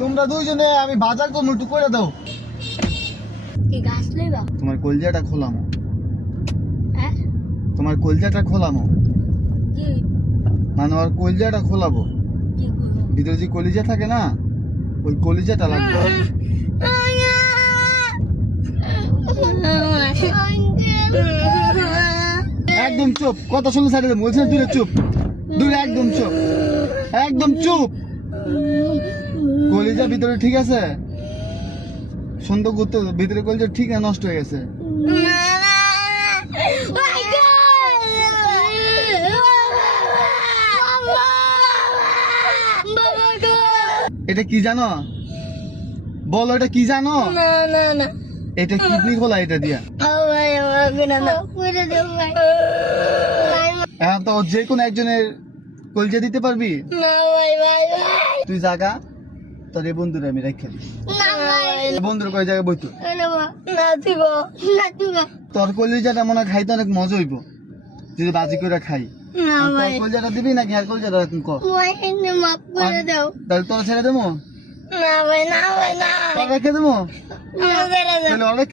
তোমরা দুইজনে আমি বাজার করবো একটু করে দাও। কি গাছ লইবা? তোমার কলজাটা খোলামো, হ্যাঁ তোমার কলজাটা খোলামো, কি মানে ওর কলজাটা খোলাবো। কি করবো? ভিতরে যে কলিজা থাকে না, ওই কলিজাটা লাগবে। একদম চুপ, কথা শুনে সাইডে বলছেন দূরে চুপ, দূরে একদম চুপ, একদম চুপ। কলিজা ভিতরে ঠিক আছে, সুন্দর করতে ভিতরে কলিজা ঠিক আছে, নষ্ট হয়ে গেছে। এটা কি জানো? বলো এটা কি জানো? না না না এটা কিডনি খোলা, এটা দিয়া। ভাই আমাকে না না করে দাও ভাই। এখন তো যে কোনো একজনের কলিজা দিতে পারবি? না ভাই ভাই ভাই তুই জাগা, তোর এই বন্ধুরা আমি রেখে দিই। না ভাই বন্ধুর কয় জায়গায় বইতো, না দিব না দিব তোর কলিজাটা মনে হয় খাইতে অনেক মজা হইব যদি বাজি করে খাই। না তোর ভাই কলিজাটা দিবি নাকি আর কলিজাটা রাখুন ক? ভাই এনে মাফ করে দাও। তাহলে তোর ছেড়ে দেবো, না ভাই না ভাই না তোর রেখে দেবো, না করে দাও। তাহলে অনেক